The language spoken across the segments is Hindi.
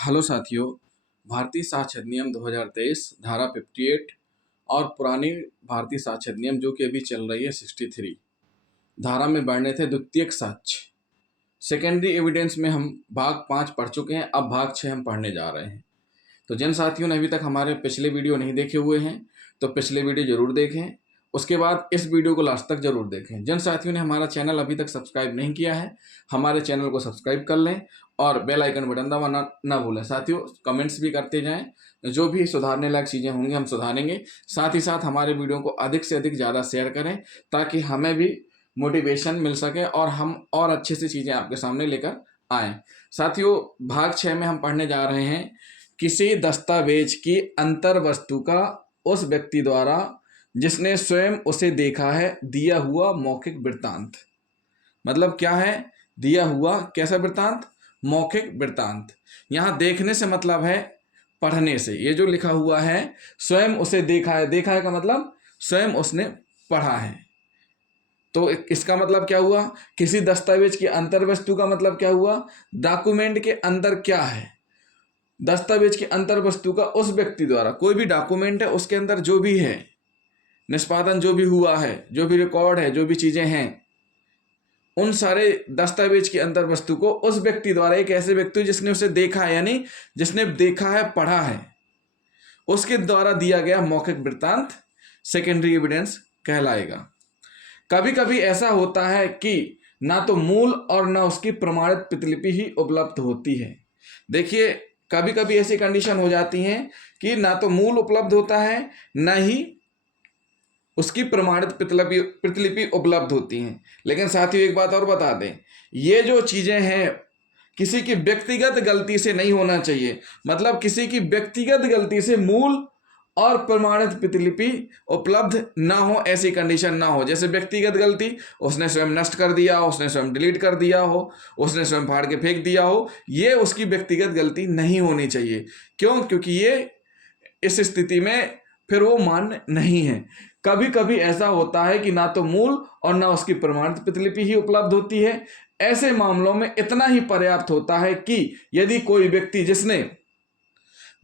हेलो साथियों। भारतीय साक्षर अधिनियम 2023 धारा 58 और पुरानी भारतीय साक्षर अधिनियम जो कि अभी चल रही है 63 धारा में बढ़ने थे द्वितीयक साक्ष्य। सेकेंडरी एविडेंस में हम भाग 5 पढ़ चुके हैं, अब भाग 6 हम पढ़ने जा रहे हैं। तो जिन साथियों ने अभी तक हमारे पिछले वीडियो नहीं देखे हुए हैं तो पिछले वीडियो जरूर देखें, उसके बाद इस वीडियो को लास्ट तक जरूर देखें। जिन साथियों ने हमारा चैनल अभी तक सब्सक्राइब नहीं किया है, हमारे चैनल को सब्सक्राइब कर लें और बेल आइकन बटन दबाना ना भूलें। साथियों, कमेंट्स भी करते जाएं, जो भी सुधारने लायक चीज़ें होंगी हम सुधारेंगे। साथ ही साथ हमारे वीडियो को अधिक से अधिक ज़्यादा शेयर करें ताकि हमें भी मोटिवेशन मिल सके और हम और अच्छे से चीज़ें आपके सामने लेकर आएँ। साथियों, भाग 6 में हम पढ़ने जा रहे हैं किसी दस्तावेज की अंतर वस्तु का उस व्यक्ति द्वारा जिसने स्वयं उसे देखा है दिया हुआ मौखिक वृत्तांत। मतलब क्या है दिया हुआ, कैसा वृत्तांत? मौखिक वृत्तांत। यहाँ देखने से मतलब है पढ़ने से। ये जो लिखा हुआ है स्वयं उसे देखा है, देखा है का मतलब स्वयं उसने पढ़ा है। तो इसका मतलब क्या हुआ? किसी दस्तावेज की अंतर वस्तु का मतलब क्या हुआ? डॉक्यूमेंट के अंदर क्या है, दस्तावेज की अंतर वस्तु का उस व्यक्ति द्वारा, कोई भी डॉक्यूमेंट है उसके अंदर जो भी है, निष्पादन जो भी हुआ है, जो भी रिकॉर्ड है, जो भी चीजें हैं, उन सारे दस्तावेज की अंतर वस्तु को उस व्यक्ति द्वारा, एक ऐसे व्यक्ति जिसने उसे देखा है यानी जिसने देखा है, पढ़ा है, उसके द्वारा दिया गया मौखिक वृत्तांत सेकेंडरी एविडेंस कहलाएगा। कभी कभी ऐसा होता है कि ना तो मूल और ना उसकी प्रमाणित प्रतिलिपि ही उपलब्ध होती है। देखिए, कभी कभी ऐसी कंडीशन हो जाती है कि ना तो मूल उपलब्ध होता है ना ही उसकी प्रमाणित प्रतिलिपि उपलब्ध होती हैं। लेकिन साथियों, एक बात और बता दें, ये जो चीजें हैं किसी की व्यक्तिगत गलती से नहीं होना चाहिए। मतलब किसी की व्यक्तिगत गलती से मूल और प्रमाणित प्रतिलिपि उपलब्ध ना हो, ऐसी कंडीशन ना हो। जैसे व्यक्तिगत गलती, उसने स्वयं नष्ट कर दिया हो, उसने स्वयं डिलीट कर दिया हो, उसने स्वयं फाड़ के फेंक दिया हो, ये उसकी व्यक्तिगत गलती नहीं होनी चाहिए। क्यों? क्योंकि ये इस स्थिति में फिर वो मान्य नहीं है। कभी कभी ऐसा होता है कि ना तो मूल और ना उसकी प्रमाणित प्रतिलिपि ही उपलब्ध होती है। ऐसे मामलों में इतना ही पर्याप्त होता है कि यदि कोई व्यक्ति जिसने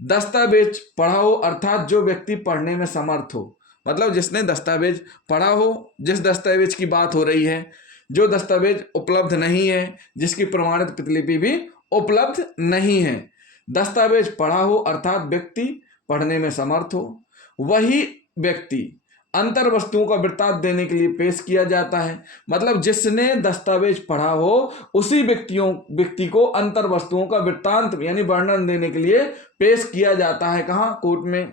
दस्तावेज पढ़ा हो, अर्थात जो व्यक्ति पढ़ने में समर्थ हो, मतलब जिसने दस्तावेज पढ़ा हो, जिस दस्तावेज की बात हो रही है, जो दस्तावेज उपलब्ध नहीं है, जिसकी प्रमाणित प्रतिलिपि भी उपलब्ध नहीं है, दस्तावेज पढ़ा हो अर्थात व्यक्ति पढ़ने में समर्थ हो, वही व्यक्ति अंतर वस्तुओं का वृत्तांत देने के लिए पेश किया जाता है। मतलब जिसने दस्तावेज पढ़ा हो उसी व्यक्ति को अंतर वस्तुओं का वृत्तांत यानी वर्णन देने के लिए पेश किया जाता है। कहाँ? कोर्ट में।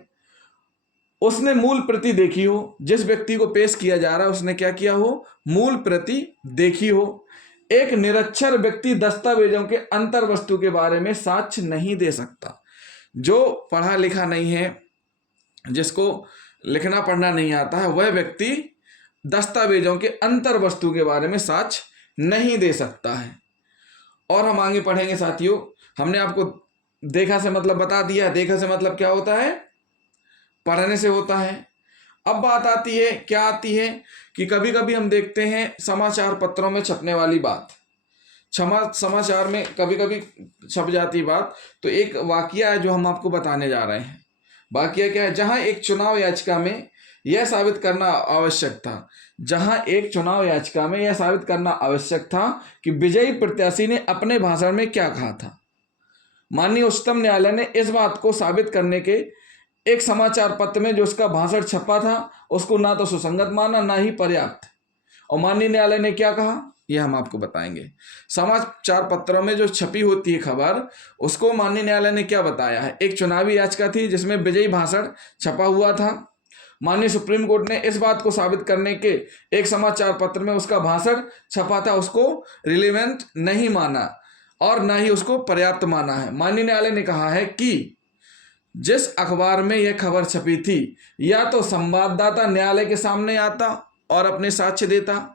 उसने मूल प्रति देखी हो, जिस व्यक्ति को पेश किया जा रहा है उसने क्या किया हो? मूल प्रति देखी हो। एक निरक्षर व्यक्ति दस्तावेजों के अंतर वस्तु के बारे में साक्ष्य नहीं दे सकता। जो पढ़ा लिखा नहीं है, जिसको लिखना पढ़ना नहीं आता है, वह व्यक्ति दस्तावेजों के अंतर वस्तु के बारे में साक्ष्य नहीं दे सकता है। और हम आगे पढ़ेंगे साथियों। हमने आपको देखा से मतलब बता दिया। देखा से मतलब क्या होता है? पढ़ने से होता है। अब बात आती है, क्या आती है कि कभी कभी हम देखते हैं समाचार पत्रों में छपने वाली बात, समाचार में कभी कभी छप जाती बात। तो एक वाकया है जो हम आपको बताने जा रहे हैं। वाकया क्या है? जहां एक चुनाव याचिका में यह साबित करना आवश्यक था, कि विजयी प्रत्याशी ने अपने भाषण में क्या कहा था। माननीय उच्चतम न्यायालय ने इस बात को साबित करने के एक समाचार पत्र में जो उसका भाषण छपा था उसको ना तो सुसंगत माना ना ही पर्याप्त। और माननीय न्यायालय ने क्या कहा ये हम आपको बताएंगे। समाचार पत्रों में जो छपी होती है खबर, उसको माननीय न्यायालय ने क्या बताया है। एक चुनावी याचिका थी जिसमें विजयी भाषण छपा हुआ था। माननीय सुप्रीम कोर्ट ने इस बात को साबित करने के एक समाचार पत्र में उसका भाषण छपा था, उसको रिलेवेंट नहीं माना और ना ही उसको पर्याप्त माना है। माननीय न्यायालय ने कहा है कि जिस अखबार में यह खबर छपी थी, या तो संवाददाता न्यायालय के सामने आता और अपने साक्ष्य देता,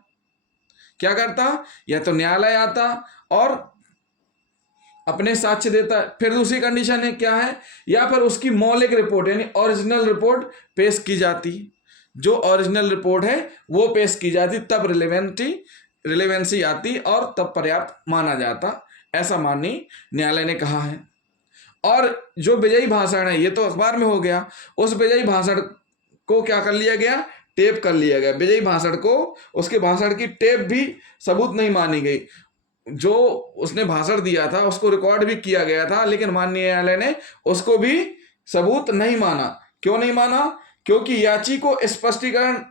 क्या करता? या तो न्यायालय आता और अपने साक्ष्य देता। फिर दूसरी कंडीशन है क्या है? या फिर उसकी मौलिक रिपोर्ट यानी ओरिजिनल रिपोर्ट पेश की जाती। जो ओरिजिनल रिपोर्ट है वो पेश की जाती, तब रिलेवेंसी आती और तब पर्याप्त माना जाता। ऐसा माननीय न्यायालय ने कहा है। और जो विजयी भाषण है, ये तो अखबार में हो गया, उस विजयी भाषण को क्या कर लिया गया, टेप कर लिया गया। विजयी भाषण को, उसके भाषण की टेप भी सबूत नहीं मानी गई। जो उसने भाषण दिया था उसको रिकॉर्ड भी किया गया था, लेकिन माननीय न्यायालय ने उसको भी सबूत नहीं माना। क्यों नहीं माना? क्योंकि याची को स्पष्टीकरण,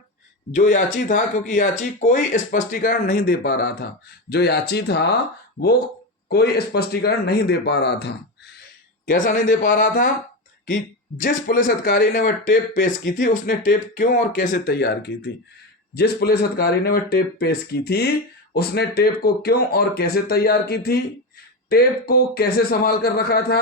जो याची था, क्योंकि याची कोई स्पष्टीकरण नहीं दे पा रहा था। जो याची था वो कोई स्पष्टीकरण नहीं दे पा रहा था। कैसा नहीं दे पा रहा था? कि जिस पुलिस अधिकारी ने वह टेप पेश की थी, उसने टेप क्यों और कैसे तैयार की थी। जिस पुलिस अधिकारी ने वह टेप पेश की थी, उसने टेप को क्यों और कैसे तैयार की थी, टेप को कैसे संभाल कर रखा था,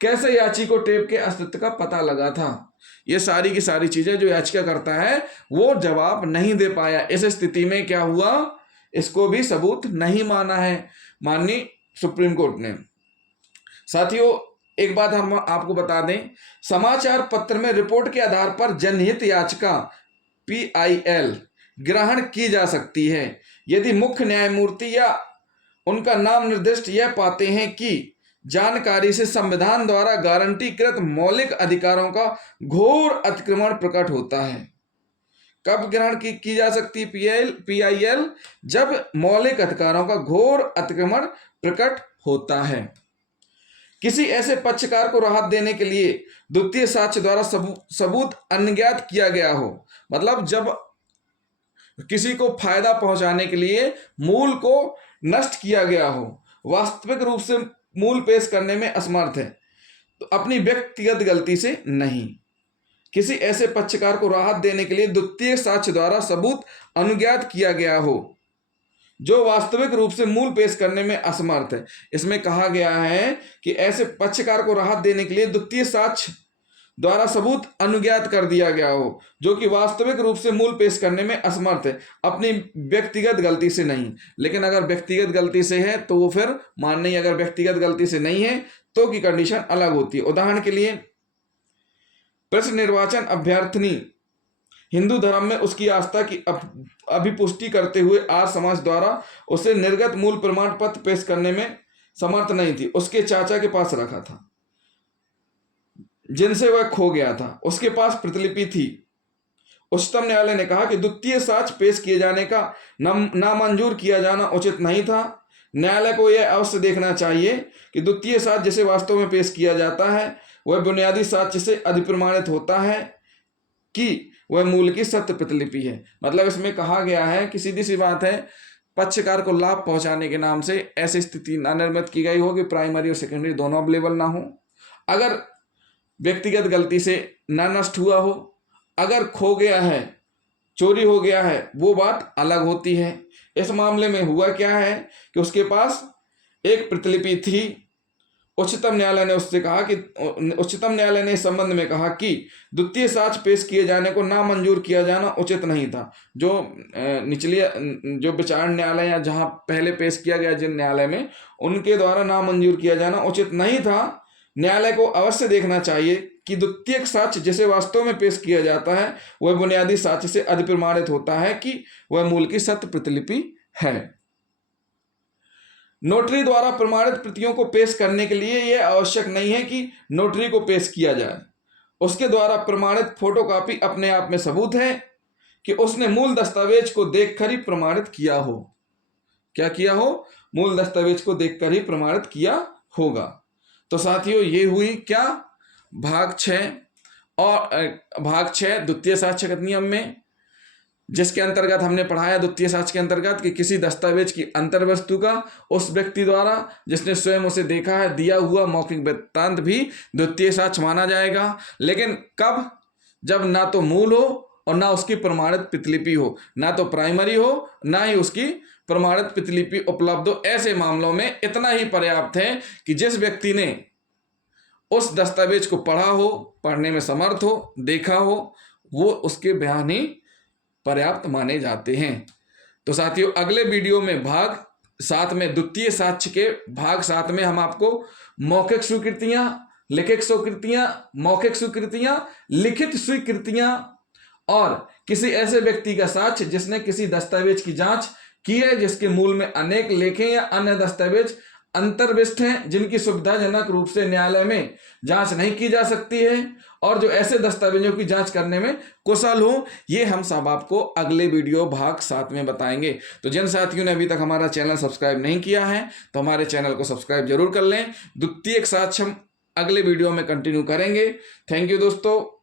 कैसे याची को टेप के अस्तित्व का पता लगा था। ये सारी की सारी चीजें जो याचिका करता है वो जवाब नहीं दे पाया। इस स्थिति में क्या हुआ, इसको भी सबूत नहीं माना है माननीय सुप्रीम कोर्ट ने। साथियों, एक बात हम आपको बता दें, समाचार पत्र में रिपोर्ट के आधार पर जनहित याचिका PIL ग्रहण की जा सकती है यदि मुख्य न्यायमूर्ति या उनका नाम निर्दिष्ट यह पाते हैं कि जानकारी से संविधान द्वारा गारंटीकृत मौलिक अधिकारों का घोर अतिक्रमण प्रकट होता है। कब ग्रहण की जा सकती PIL? जब मौलिक अधिकारों का घोर अतिक्रमण प्रकट होता है। किसी ऐसे पक्षकार को राहत देने के लिए द्वितीय साक्ष्य द्वारा सबूत अज्ञात किया गया हो, मतलब जब किसी को फायदा पहुंचाने के लिए मूल को नष्ट किया गया हो, वास्तविक रूप से मूल पेश करने में असमर्थ है, तो अपनी व्यक्तिगत गलती से नहीं। किसी ऐसे पक्षकार को राहत देने के लिए द्वितीय साक्ष्य द्वारा सबूत अनुज्ञात किया गया हो जो वास्तविक रूप से मूल पेश करने में असमर्थ है। इसमें कहा गया है कि ऐसे पक्षकार को राहत देने के लिए द्वितीय साक्ष्य द्वारा सबूत अनुज्ञात कर दिया गया हो जो कि वास्तविक रूप से मूल पेश करने में असमर्थ है, अपनी व्यक्तिगत गलती से नहीं। लेकिन अगर व्यक्तिगत गलती से है तो वो फिर मान नहीं, अगर व्यक्तिगत गलती से नहीं है तो की कंडीशन अलग होती है। उदाहरण के लिए, प्रश्न निर्वाचन अभ्यर्थिनी हिंदू धर्म में उसकी आस्था की अभिपुष्टि करते हुए आर्य समाज द्वारा उसे निर्गत मूल प्रमाण पत्र पेश करने में समर्थ नहीं थी। उसके चाचा के पास रखा था जिनसे वह खो गया था, उसके पास प्रतिलिपि थी। उच्चतम न्यायालय ने कहा कि द्वितीय साक्ष्य पेश किए जाने का नामंजूर किया जाना उचित नहीं था। न्यायालय को यह अवश्य देखना चाहिए कि द्वितीय साक्ष्य जिसे वास्तव में पेश किया जाता है वह बुनियादी साक्ष्य से अधिप्रमाणित होता है कि वह मूल की सत्य प्रतिलिपि है। मतलब इसमें कहा गया है कि सीधी सी बात है, पक्षकार को लाभ पहुंचाने के नाम से ऐसी स्थिति न निर्मित की गई हो कि प्राइमरी और सेकेंडरी दोनों अवेलेबल ना हो। अगर व्यक्तिगत गलती से न नष्ट हुआ हो, अगर खो गया है, चोरी हो गया है, वो बात अलग होती है। इस मामले में हुआ क्या है कि उसके पास एक प्रतिलिपि थी। उच्चतम न्यायालय ने उससे कहा कि उच्चतम न्यायालय ने इस संबंध में कहा कि द्वितीय साक्ष्य पेश किए जाने को नामंजूर किया जाना उचित नहीं था। जो निचली जो विचारण न्यायालय या जहां पहले पेश किया गया जिन न्यायालय में, उनके द्वारा नामंजूर किया जाना उचित नहीं था। न्यायालय को अवश्य देखना चाहिए कि द्वितीयक साक्ष्य जिसे वास्तव में पेश किया जाता है वह बुनियादी साक्ष्य से अधिप्रमाणित होता है कि वह मूल की सत्य प्रतिलिपि है। नोटरी द्वारा प्रमाणित प्रतियों को पेश करने के लिए यह आवश्यक नहीं है कि नोटरी को पेश किया जाए। उसके द्वारा प्रमाणित फोटोकॉपी अपने आप में सबूत है कि उसने मूल दस्तावेज को देखकर ही प्रमाणित किया हो। क्या किया हो? मूल दस्तावेज को देखकर ही प्रमाणित किया होगा। तो साथियों, ये हुई क्या, भाग 6 और भाग 6 द्वितीय साक्ष्य अधिनियम में, जिसके अंतर्गत हमने पढ़ाया द्वितीय साक्ष्य के अंतर्गत कि किसी दस्तावेज की अंतर्वस्तु का उस व्यक्ति द्वारा जिसने स्वयं उसे देखा है दिया हुआ मौखिक वृत्तांत भी द्वितीय साक्ष्य माना जाएगा। लेकिन कब? जब ना तो मूल हो और ना उसकी प्रमाणित प्रतिलिपि हो, ना तो प्राइमरी हो ना ही उसकी प्रमाणित प्रतिलिपि उपलब्ध हो। ऐसे मामलों में इतना ही पर्याप्त है कि जिस व्यक्ति ने उस दस्तावेज को पढ़ा हो, पढ़ने में समर्थ हो, देखा हो, वो उसके बयान ही पर्याप्त माने जाते हैं। तो साथियों, अगले वीडियो में भाग 7 में द्वितीय साक्ष्य के भाग 7 में हम आपको मौखिक स्वीकृतियां, लिखित स्वीकृतियां, मौखिक स्वीकृतियां, लिखित स्वीकृतियां और किसी ऐसे व्यक्ति का साक्ष्य जिसने किसी दस्तावेज की जांच की है जिसके मूल में अनेक लेखें या अन्य दस्तावेज अंतर्विष्ट हैं, जिनकी सुविधाजनक रूप से न्यायालय में जांच नहीं की जा सकती है, और जो ऐसे दस्तावेजों की जांच करने में कुशल हो। ये हम सब आपको अगले वीडियो भाग 7 में बताएंगे। तो जिन साथियों ने अभी तक हमारा चैनल सब्सक्राइब नहीं किया है तो हमारे चैनल को सब्सक्राइब जरूर कर लें। द्वितीयक साक्ष्य हम अगले वीडियो में कंटिन्यू करेंगे। थैंक यू दोस्तों।